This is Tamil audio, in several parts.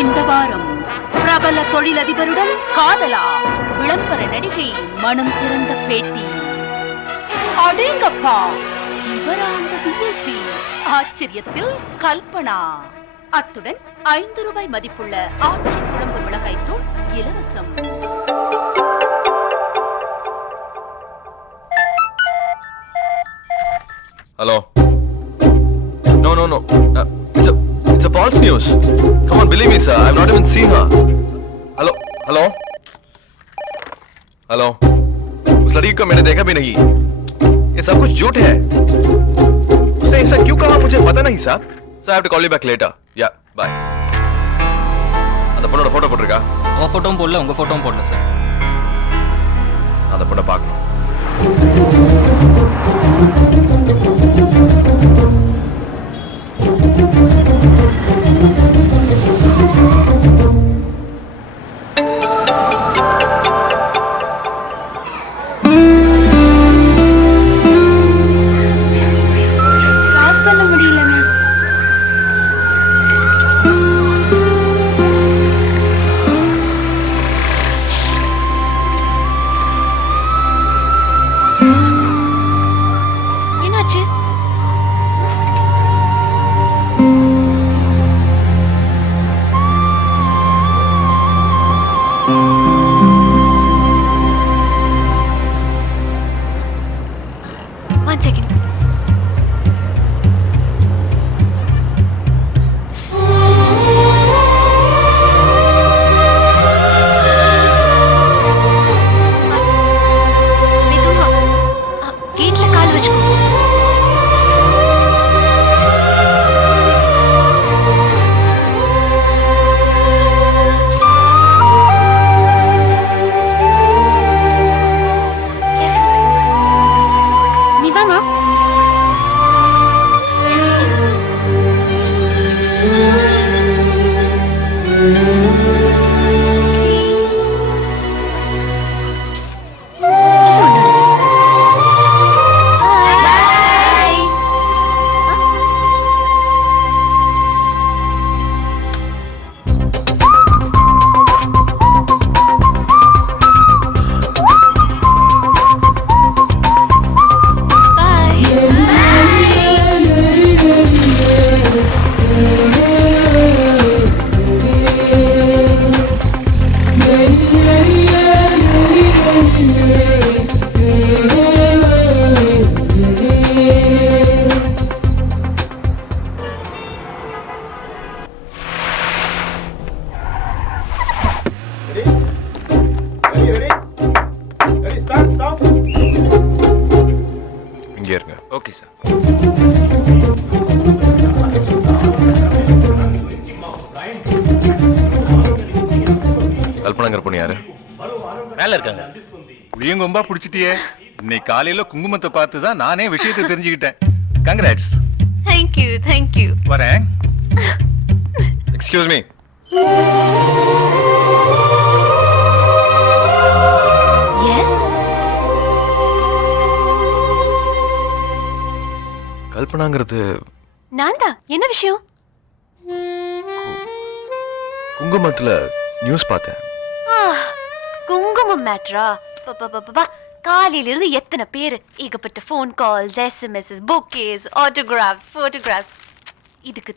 இந்த வாரம் பிரபல தொழிலதிபருடன் காதலா, விளம்பர நடிகை மனம் திறந்த பேட்டி. அடேங்கப்பா, இவரா அந்த விஐபி? ஆச்சரியத்தில் கல்பனா. அத்துடன் 5 ரூபாய் மதிப்புள்ள ஆச்சி குழம்பு மிளகாய் தூள் இலவசம். Hello. No. It's a false news. Come on, believe me, sir. I've not even seen her. Hello. उस लड़की को मैंने देखा भी नहीं. ये सब कुछ झूठ है. उसने ऐसा क्यों कहा मुझे पता नहीं, sir. So I have to call you back later. Yeah, bye. அந்த பொண்ணோட போட்டோ போட்டுருக்கா? உங்க போட்டோவும் போடல, உங்க போட்டோவும் போடல சார். அந்த பொண்ணை பார்க்கணும். Okay, sir. கல்பனாங்கிற பொண்ணு யாரு? மேல இருக்காங்க. புளியங்கொம்பா புடிச்சிட்டியே. இன்னைக்கு காலையில குங்குமத்தை பார்த்து தான் நானே விஷயத்தை தெரிஞ்சுக்கிட்டேன். கங்க்ராட்ஸ். Thank you. வரேன். Excuse me. Yes. கல்பனாங்கிறது நான்தா. என்ன விஷயம்? குங்குமத்துல நியூஸ் பார்த்தேன். குங்குமம் மேட்ரா? காலையில இருந்து எத்தனை பேர், ஏகப்பட்ட ஃபோன் கால்ஸ், எஸ்எம்எஸ், புக்கேஸ், ஆட்டோகிராஃப்ஸ், போட்டோகிராஃப்ஸ். இதுக்கு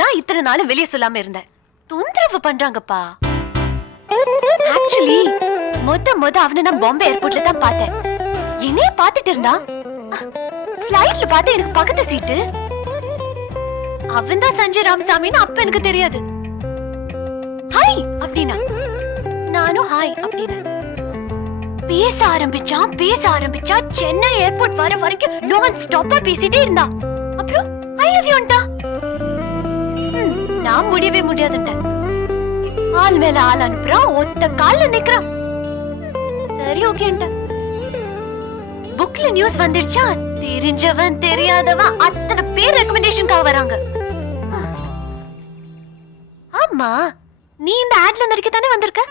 தான் இத்தனை நாளும் வெளியே சொல்லாம இருந்தேன். தொந்தரவு பண்றாங்கப்பா. ஆக்சுவலி மொத அவனை நான் பாம்பே ஏர்போர்ட்ல தான் பார்த்தேன். என்னைய பார்த்துட்டு இருந்தா. ஃப்ளைட்ல பார்த்து எனக்கு பக்கத்து சீட்டு. அவன் தான் சஞ்சய் ராமசாமின்னு அப்ப எனக்கு தெரியாது. ஹாய் அப்படின்னா நானும் ஹாய் அப்படின்னு பேச ஆரம்பிச்சா. சென்னை ஏர்போர்ட் வர வரைக்கும் நான் ஸ்டாப்பா பேசிட்டே இருந்தா. அப்புறம் ஐ லவ் யூன்டா. நான் முடியவே முடியாதுன்ட்டேன். ஆள் மேல ஆள் அனுப்புறான், ஒத்த கால்ல நிக்கிறான். சரி ஓகேன்ட்ட. புக்ல நியூஸ் வந்துடுச்சா? தெரிஞ்சவன் தெரியாதவன் அத்தனை பேர் ரெக்கமெண்டேஷனுக்காக வராங்க. ஆமா, நீ இந்த ஆட்ல நடிக்கத்தானே வந்திருக்க?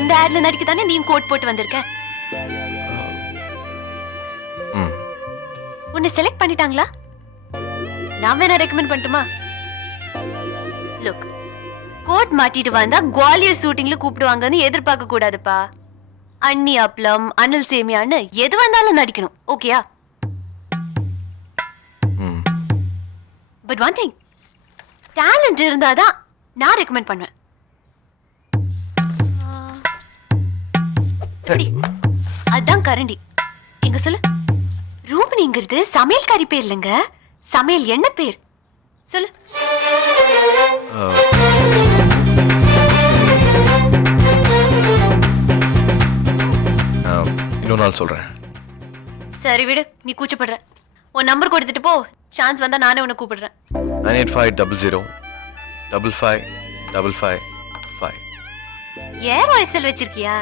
இந்த ஆட்ல நடிக்கத்தானே நீ கோட் போட்டு வந்திருக்க? உன்னை செலக்ட் பண்ணிட்டாங்களா? நான் வேணா ரெக்கமெண்ட் பண்ணட்டுமா? லுக் கோட் மாட்டிட்டு வந்தா குவாலியர் ஷூட்டிங்ல கூப்பிடுவாங்கன்னு எதிர்பார்க்க கூடாதுப்பா. அண்ணி அப்பளம் அனில் சேமியான்னு எது வந்தாலும் நடிக்கணும். ஓகேயா? பட் ஒன் திங், டேலண்ட் இருந்தாதான் நான் ரெக்கமெண்ட் பண்ணுவேன். எப்படி? அதான் கரண்டி. எங்க சொல்லு. ரூபினிங்கிறது சமையல்காரி பேர் இல்லைங்க, சமையல் என்ன பேர் சொல்லு. இன்னொரு நாள் சொல்றேன். சரி விடு, நீ கூச்சப்படுற. உன் நம்பர் கொடுத்துட்டு போ, சான்ஸ் வந்தா நானே உன்னை கூப்பிடுறேன். 9850055555. ஏர் வாய்ஸ் வச்சிருக்கியா?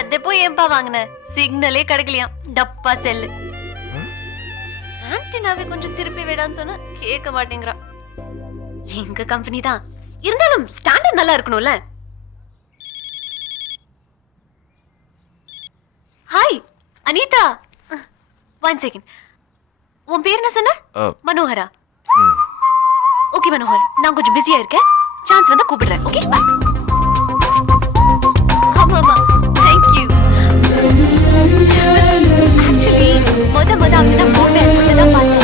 அத போய் ஏன்பா வாங்கின? சிக்னலே கிடைக்கலையா, டப்பா செல்லு. ஆன்டினாவை கொஞ்சம் திருப்பி விடான்னு சொன்னா கேட்க மாட்டேங்கிறா. எங்க கம்பெனி தான் இருந்தாலும் ஸ்டாண்டர்ட் நல்லா இருக்கணும்ல. Hi Anitha, 1 second. உன் பேர் என்ன சொன்ன? மனோகரா. ஓகே மனோகர், நான் கொஞ்சம் பிஸியா இருக்கேன். சான்ஸ் வந்தா கூப்பிடுறேன். Okay bye. ஆமா ஆமா, தேங்க் யூ. ஆக்சுவலி முத அவனை நான் போட்டேன் தான் பார்த்தேன்.